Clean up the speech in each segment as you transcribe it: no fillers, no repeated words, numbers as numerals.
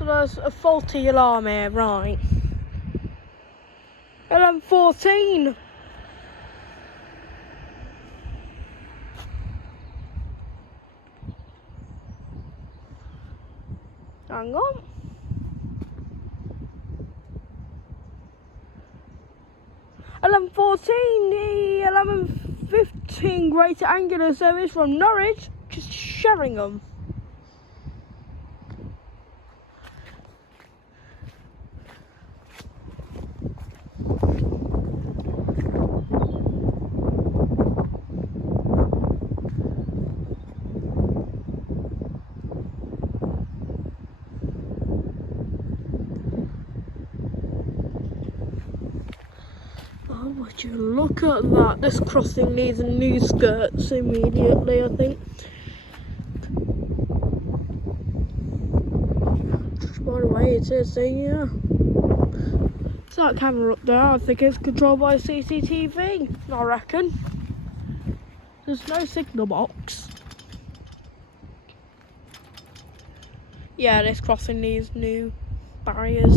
So there's a faulty alarm here, right? 11:14. Hang on. The 11:15 Greater Angular service from Norwich to Sheringham. Oh, would you look at that? This crossing needs new skirts immediately, I think. Just by the way it is, yeah. It's that camera up there, I think it's controlled by CCTV, I reckon. There's no signal box. Yeah, this crossing needs new barriers.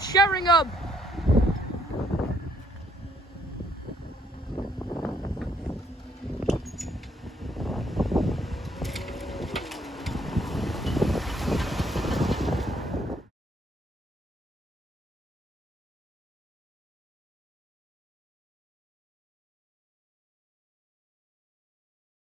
Sheringham.